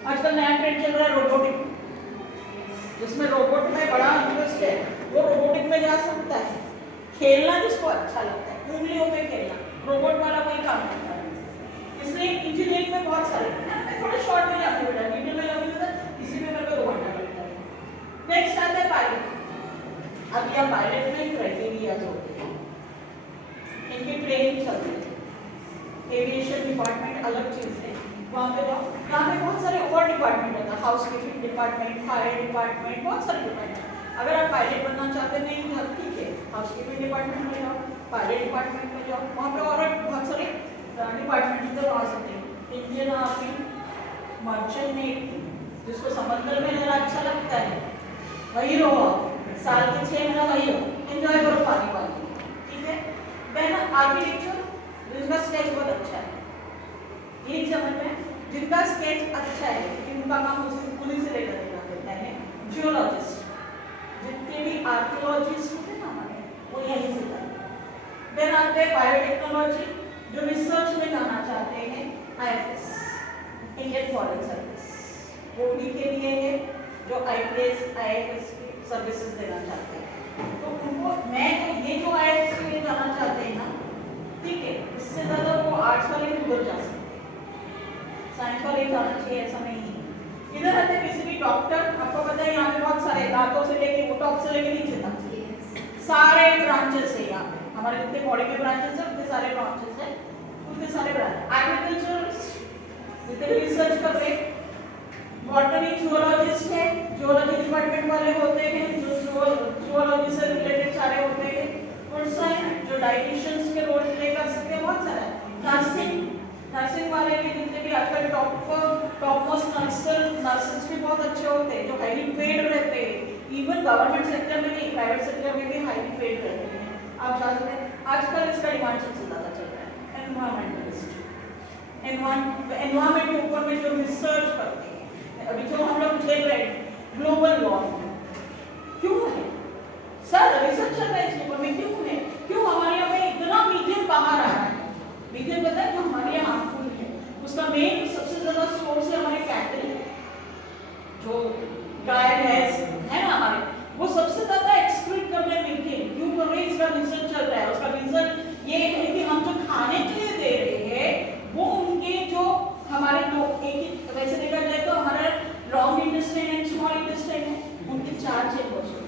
आजकल नया ट्रेंड चल रहा है रोबोटिक, जिसमें रोबोट में बड़ा इंटरेस्ट है वो रोबोटिक में जा सकता है। खेलना जिसको अच्छा लगता है, उंगलियों में खेलना, रोबोट वाला कोई काम नहीं करता है। इसलिए इंजीनियरिंग में बहुत सारे, मैं थोड़ा शॉर्ट में जाती हूँ बेटा, डिटेल में जाऊँगी तो इसी में मेरे को 2 घंटा लगता है। नेक्स्ट आता है पायलट। अब यह पायलट में क्राइटेरिया होते हैं, इनकी ट्रेनिंग चलती है। एविएशन डिपार्टमेंट अलग चीज है, वहाँ पे जाओ, यहाँ पे बहुत सारे और डिपार्टमेंट होता है, हाउसकीपिंग डिपार्टमेंट, फायर डिपार्टमेंट, बहुत सारे डिपार्टमेंट। अगर आप पायलट बनना चाहते नहीं तो ठीक है, हाउसकीपिंग डिपार्टमेंट में जाओ, पायलट डिपार्टमेंट में जाओ, वहाँ पे और बहुत सारे डिपार्टमेंट इधर आ सकते हैं। इंडियन आर्मी, मर्चेंट नेवी, जिसको समंदर में रहना अच्छा लगता है वही रहो, साल के 6 महीना वही हो, एंजॉय करो पानी वाली, ठीक है। देन आर्किटेक्चर, जिनका स्केच बहुत अच्छा है, ये समझ में, जिनका स्केच अच्छा है उनका काम उन्हीं से लेकर देना है। जियोलॉजिस्ट, जितने भी आर्कियोलॉजिस्ट होते हैं ना हमारे, वो यहीं से करते हैं। देन आते हैं बायोटेक्नोलॉजी, जो रिसर्च में जाना चाहते हैं, आईएफएस, इंडियन फॉरेन सर्विस, वो भी के लिए है जो आईपीएस आईएफएस की सर्विसेज देना चाहते हैं। तो उनको मैं ये जो आईएफएस के लिए जाना चाहते हैं ना, ठीक है, इससे ज्यादा वो आर्ट्स वाले भी उधर जा सकते हैं, साइंस वाले जाना चाहिए ऐसा नहीं है। इधर आते हैं किसी भी डॉक्टर, आपको पता है यहाँ पे बहुत सारे दांतों से लेके टॉप से लेके नीचे तक सारे ब्रांचेस है यहाँ पे, हमारे जितने बॉडी के ब्रांचेस है उतने सारे ब्रांचेस है, उतने सारे ब्रांच। एग्रीकल्चर जितने भी रिसर्च कर रहे, बॉटनी जूलॉजिस्ट है, जूलॉजी डिपार्टमेंट वाले होते हैं जो जूलॉजी से रिलेटेड सारे होते हैं। फूड साइंस जो डाइटिशियंस के रोल प्ले कर सकते हैं, बहुत सारा है। नर्सिंग, नर्सिंग वाले भी जितने भी आजकल टॉप मोस्ट नर्सेस भी बहुत अच्छे होते हैं जो हाईली पेड रहते हैं, इवन गवर्नमेंट सेक्टर में नहीं, प्राइवेट सेक्टर में भी हाईली पेड रहते हैं। आप जानते हैं आजकल इसका डिमांड सबसे ज्यादा चल रहा है एनवायरमेंटलिस्ट, एनवायरमेंट के ऊपर में जो रिसर्च करते हैं। अभी जो हम लोग देख रहे हैं ग्लोबल वार्मिंग क्यों है सर, रिसर्च चल रहा है इसके ऊपर में, क्यों है, क्यों हमारे यहाँ पे इतना मीथेन बाहर आ रहा है। मीथेन पता है जो हमारे यहाँ हार्मफुल है, उसका मेन सबसे ज्यादा सोर्स है हमारे कैटल, जो गाय भैंस है ना हमारे, वो सबसे ज्यादा एक्सक्रीट कर रहे हैं मीथेन। क्यों कर रहे हैं, इसका रिसर्च चल रहा है। उसका रीजन ये है कि हम जो खाने के लिए दे रहे हैं वो उनके जो हमारे लोग एक ही, वैसे देखा जाए तो हमारा long intestine and small intestine है, उनके 4 चेम्बर्स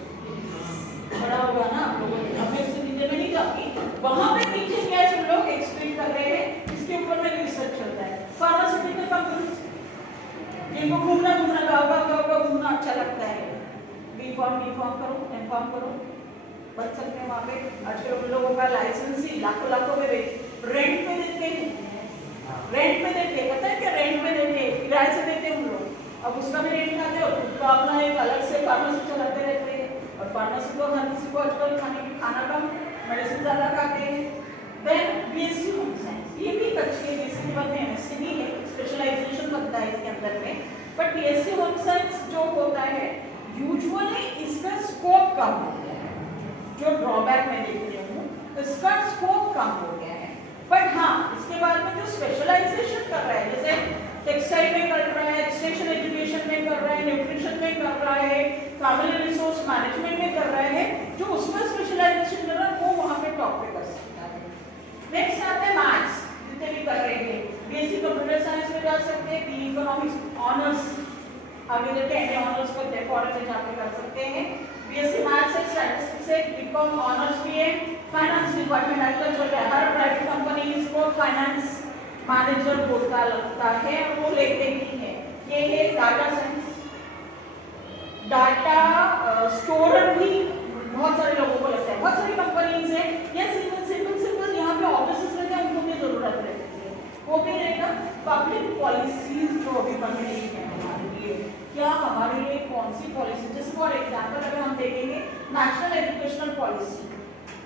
बड़ा होगा ना, आप लोगों ने हमें उससे नीचे में नहीं जाती, वहां पे मीथेन गैस हम लोग एक्सक्रीट कर रहे हैं, इसके ऊपर में रिसर्च चलता है। फार्मास्यूटिकल कंपनीज, जिनको घूमना गाँव घूमना अच्छा लगता है, बी फॉर्म करो, एम फॉर्म करो, बच सकते हैं वहाँ पे। आजकल उन लोगों का लाइसेंस ही लाखों में रेंट पे देते हैं, रेंट पे देते हैं, पता है क्या, रेंट पे देते हैं, किराए से देते हैं उन लोग, अब उसका भी रेंट खाते हैं और खुद का अपना एक अलग से फार्मेसी चलाते रहते हैं। और फार्मेसी तो हर किसी को आजकल खाना कम, मेडिसिन ज़्यादा खाते हैं। देन बीएससी होम साइंस, ये भी अच्छी है, बीएससी के बाद में एमएससी भी है, स्पेशलाइजेशन बनता है इसके अंदर में। बट बीएससी होम साइंस जो होता है यूजुअली इसका स्कोप कम हो गया है, जो ड्रॉबैक मैं देख रही हूँ, इसका स्कोप कम हो गया है। बट हाँ, इसके बाद में जो स्पेशलाइजेशन कर रहा है, जैसे टेक्सटाइल में कर रहा है, एक्सटेंशन एजुकेशन में कर रहा है, न्यूट्रिशन में कर रहा है, फैमिली रिसोर्स मैनेजमेंट में कर रहा है, जो उसमें स्पेशलाइजेशन कर रहा है वो वहाँ पे टॉप पे कर सकता है। नेक्स्ट आते हैं मैथ्स, जितने भी कर रहे हैं, बीएससी कंप्यूटर साइंस में जा सकते हैं, बी इकोनॉमिक्स ऑनर्स, आगे जाके एमए ऑनर्स को फॉरेन में जाके कर सकते हैं। बीएससी मैथ्स से, स्टैटिस्टिक्स से, बीकॉम ऑनर्स भी है। फाइनेंस डिपार्टमेंट आजकल चल रहा है, हर प्राइवेट कंपनी इसको फाइनेंस मैनेजर होता लगता है, वो लेते भी हैं। ये है डाटा साइंस, डाटा स्टोरर भी बहुत सारे लोगों को लगता है, बहुत सारी कंपनीज है, या सिंपल यहाँ पे ऑफिसेस रहते हैं, उनको भी जरूरत रहती है, वो भी रहेगा। पब्लिक पॉलिसीज जो अभी बन रही है हमारे लिए, क्या हमारे लिए कौन सी पॉलिसी, जैसे फॉर एग्जाम्पल अगर हम देखेंगे नेशनल एजुकेशनल पॉलिसी,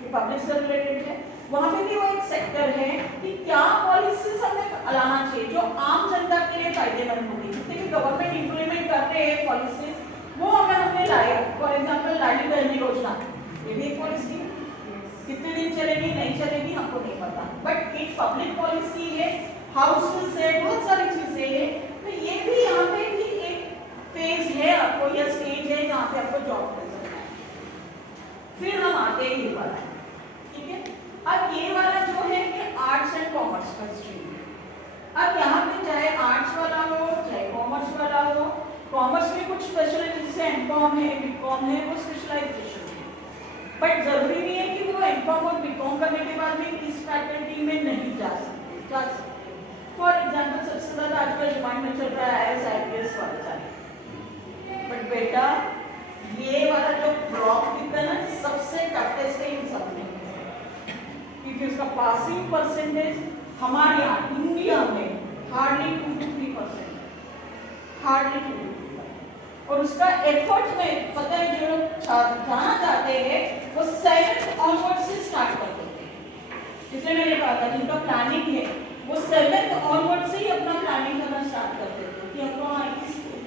ये पब्लिक से रिलेटेड है, वहाँ पे भी वो एक सेक्टर है कि क्या पॉलिसीज हमें लाना चाहिए जो आम जनता के लिए फायदेमंद होगी। जितने भी गवर्नमेंट इंप्लीमेंट करते हैं पॉलिसीज, वो हमने लाया। फॉर एग्जाम्पल लाडली बहन योजना, ये भी एक पॉलिसी है, कितने दिन चलेगी नहीं चलेगी हमको नहीं पता, बट एक पब्लिक पॉलिसी है, हाउसेस है, बहुत सारी चीजें हैं। तो ये भी यहाँ पे पे आपको जॉब मिल सकता है। फिर हम आते हैं ये वाला, ठीक है। अब ये वाला जो है कि आर्ट्स एंड कॉमर्स का स्ट्रीम है। अब यहाँ पे चाहे आर्ट्स वाला हो चाहे कॉमर्स वाला हो, कॉमर्स में कुछ स्पेशलाइज जैसे एमकॉम है बीकॉम है वो स्पेशलाइजेशन है, बट जरूरी नहीं है कि वो एमकॉम और बीकॉम करने के बाद में इस फैकल्टी में नहीं जा सकते। फॉर एग्जाम्पल सबसे ज्यादा आजकल डिमांड में चल रहा है IAS वाले सारे, बट बेटा ये वाला जो ब्लॉक दिखता है ना सबसे टफेस्ट है इन सब में, क्योंकि उसका पासिंग परसेंटेज हमारे यहाँ इंडिया में हार्डली 2 to 3%, हार्डली 2 to 3%, और उसका एफर्ट में पता है जो लोग जाना चाहते हैं वो 7th ऑनवर्ड से स्टार्ट कर देते हैं। इसलिए मैंने कहा था जिनका प्लानिंग है वो 7th ऑनवर्ड से ही अपना प्लानिंग करना स्टार्ट कर देते हैं कि हमको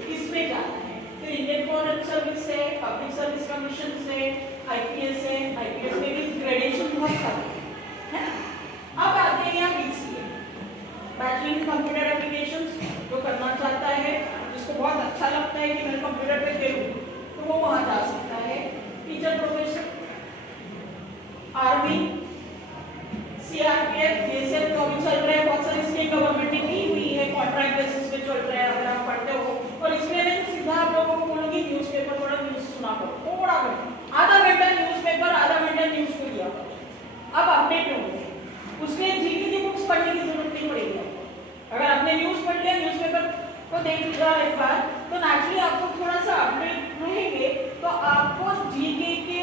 किसमें जाना है। फिर इंडियन फॉरेन सर्विस है, पब्लिक सर्विस कमीशन से, IPS है, IPS में भी ग्रेडेशन बहुत सारे है। अब आते हैं यहाँ BCA, bachelor in computer applications, जो करना चाहता है जिसको बहुत अच्छा लगता है कि मैं कंप्यूटर पे करूँ तो वो वहाँ जा सकता है। Teacher profession, army, CRPF, BSF तो अभी चल रहा है, बहुत सारी स्टेट गवर्नमेंट ने दी हुई है, कॉन्ट्रैक्ट बेसिस पे चल रहा है अगर आप पढ़ते हो। और इसमें मैं सीधा आप लोगों को बोलूँगी न्यूज़पेपर, थोड़ा न्यूज़ सुना करो, थोड़ा घंटा, आधा घंटा न्यूज़पेपर, आधा घंटा न्यूज़ को लिया करो। अब अपडेट होंगे, उसमें जीके की बुक्स पढ़ने की जरूरत नहीं पड़ेगी आपको। अगर आपने न्यूज़ पढ़ लिया, न्यूज़पेपर को देख लिया एक बार, तो नेचुरली आपको थोड़ा सा अपडेट रहेंगे, तो आपको जीके के